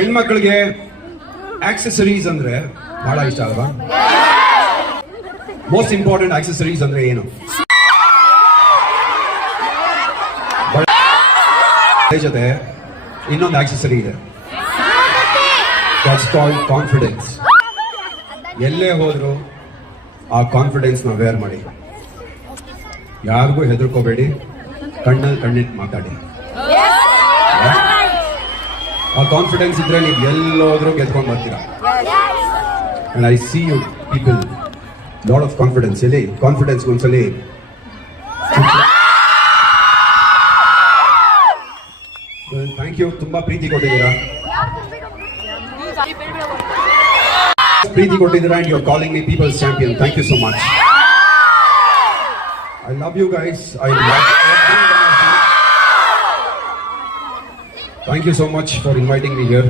ಹೆಣ್ಮಕ್ಳಿಗೆ ಆಕ್ಸೆಸರೀಸ್ ಅಂದ್ರೆ ಬಹಳ ಇಷ್ಟ ಅಲ್ವಾ? ಮೋಸ್ಟ್ ಇಂಪಾರ್ಟೆಂಟ್ ಆಕ್ಸೆಸರೀಸ್ ಅಂದ್ರೆ ಏನು? ಜೊತೆ ಇನ್ನೊಂದು ಆಕ್ಸೆಸರಿ ಇದೆ, ದಟ್ಸ್ ಕಾಲ್ಡ್ ಕಾನ್ಫಿಡೆನ್ಸ್. ಎಲ್ಲೇ ಹೋದ್ರು ಆ ಕಾನ್ಫಿಡೆನ್ಸ್ ನ ವೇರ್ ಮಾಡಿ, ಯಾರಿಗೂ ಹೆದರ್ಕೋಬೇಡಿ, ಕಣ್ಣಲ್ಲಿ ಕಣ್ಣಿಟ್ಟು ಮಾತಾಡಿ. ಆ ಕಾನ್ಫಿಡೆನ್ಸ್ ಇದ್ರೆ ನೀವು ಎಲ್ಲೋದ್ರೂ ಗೆದ್ಕೊಂಡು ಬರ್ತೀರಾ. And I see you people lot of confidence. ಎಲ್ಲಿ ಕಾನ್ಫಿಡೆನ್ಸ್ ಒಂದ್ಸಲಿ ಥ್ಯಾಂಕ್ ಯು. ತುಂಬಾ ಪ್ರೀತಿ ಕೊಟ್ಟಿದ್ದೀರಾ and you're calling me people's champion. Thank you so much. I love you guys. I love every one of you. Thank you so much for inviting me here.